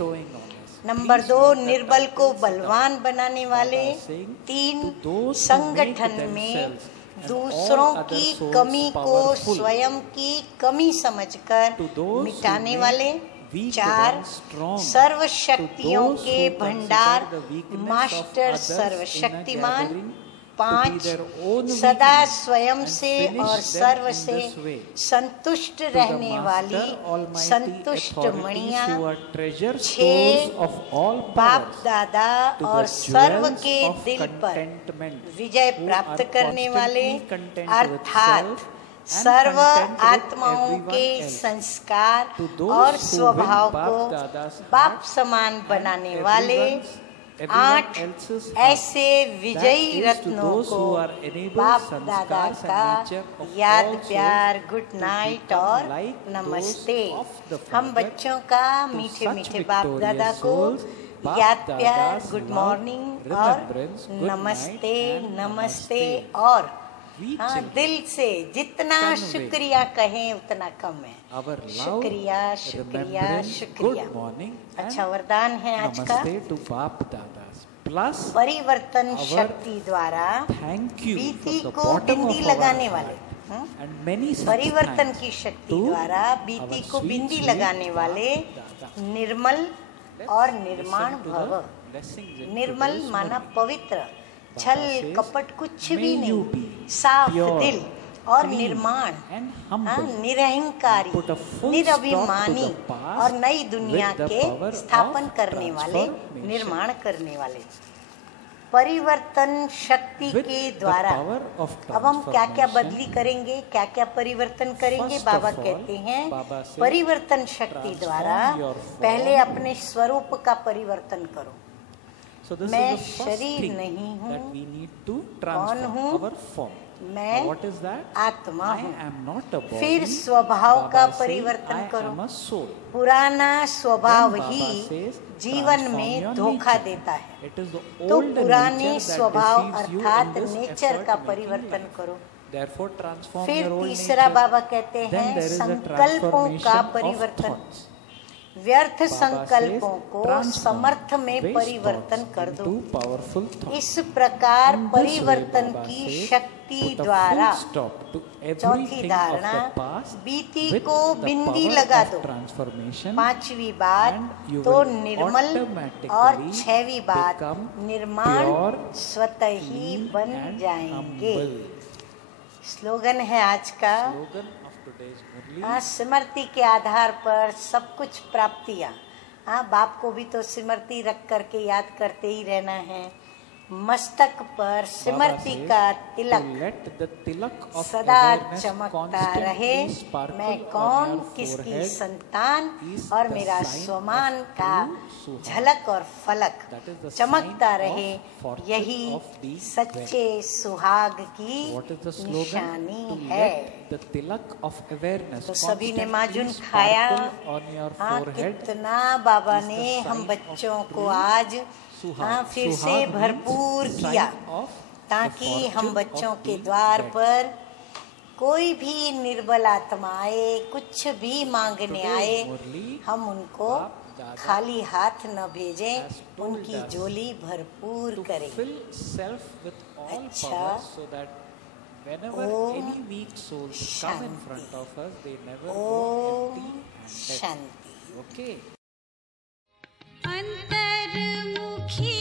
नंबर 2, निर्बल को बलवान बनाने वाले। 3, संगठन में दूसरों की कमी को स्वयं की कमी समझकर मिटाने वाले। 4, सर्व शक्तियों के भंडार, मास्टर सर्वशक्तिमान। 5, सदा स्वयं से और सर्व से संतुष्ट रहने वाली संतुष्ट मणियाँ। 6, बाप दादा और सर्व के दिल पर विजय प्राप्त करने वाले, अर्थात सर्व आत्माओं के संस्कार और स्वभाव को बाप समान बनाने वाले। 8, ऐसे विजयी रत्नों को बाप दादा का याद प्यार, गुड नाइट और नमस्ते। हम बच्चों का मीठे मीठे बाप दादा को याद प्यार, गुड मॉर्निंग और नमस्ते नमस्ते। और हाँ, दिल से जितना शुक्रिया कहें उतना कम है। शुक्रिया शुक्रिया शुक्रिया। अच्छा, वरदान है आज का, परिवर्तन शक्ति द्वारा बीती को बिंदी लगाने वाले। परिवर्तन की शक्ति द्वारा बीती को बिंदी लगाने वाले निर्मल और निर्माण भव। निर्मल माना पवित्र, छल कपट कुछ भी नहीं, साफ दिल और निर्माण, निरहंकारी, निरभिमानी और नई दुनिया के स्थापन करने वाले, निर्माण करने वाले। परिवर्तन शक्ति के द्वारा अब हम क्या क्या बदली करेंगे, क्या क्या परिवर्तन करेंगे। बाबा कहते हैं परिवर्तन शक्ति द्वारा पहले अपने स्वरूप का परिवर्तन करो। So this मैं is the first शरीर thing नहीं हूँ, that we need to कौन transform हूँ? our form. मैं What is that? आत्मा I हूँ। am not a body. फिर स्वभाव Baba का says, परिवर्तन I करो। am a soul. पुराना स्वभाव Then Baba ही says, जीवन transform में your धोखा nature. देता है। It is the तो old पुराने nature that स्वभाव deceives you in अर्थात this नेचर effort का making परिवर्तन life. करो। Therefore, transform फिर your old तीसरा nature. बाबा कहते Then हैं there is a संकल्पों transformation का of परिवर्तन। thoughts. व्यर्थ Baba संकल्पों says, को transform समर्थ में waste परिवर्तन thoughts कर दो। into powerful thoughts. इस प्रकार In this way, परिवर्तन Baba की says, शक्ति put a द्वारा full stop to चौथी everything of धारणा the past बीती with को the बिंदी power लगा of दो। transformation, पांचवी बात and you तो will निर्मल automatically और छहवी बात become निर्माण pure, स्वतः ही clean बन and जाएंगे। humble. स्लोगन है आज का, Slogan of today's Murli. हाँ, स्मृति के आधार पर सब कुछ प्राप्तियाँ। हाँ, बाप को भी तो स्मृति रख करके याद करते ही रहना है। मस्तक पर स्मृति का तिलक सदा चमकता रहे। मैं कौन, किसकी संतान और मेरा स्वमान का झलक और फलक चमकता रहे। यही सच्चे सुहाग की निशानी है। तो सभी ने माजून खाया। हाँ, कितना बाबा ने हम बच्चों को आज फिर से भरपूर किया, ताकि हम बच्चों के द्वार पर कोई भी निर्बल आत्मा आए, कुछ भी मांगने आए, हम उनको खाली हाथ न भेजें, उनकी झोली भरपूर करें। अच्छा, ओम शांति, ओम शांति। अंतर्मुखी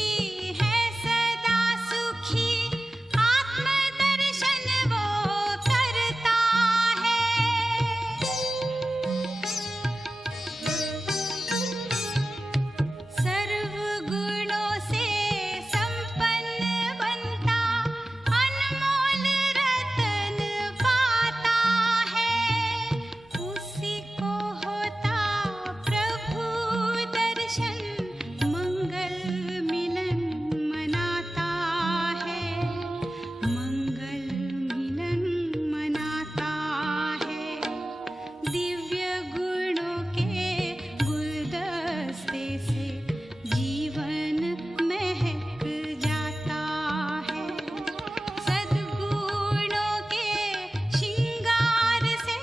है सदा सुखी, आत्मदर्शन वो करता है। सर्व गुणों से संपन्न बनता, अनमोल रतन पाता है। उसी को होता प्रभु दर्शन, मंगल मिलन मनाता है। मंगल मिलन मनाता है। दिव्य गुणों के गुलदस्ते से जीवन महक जाता है। सद्गुणों के श्रृंगार से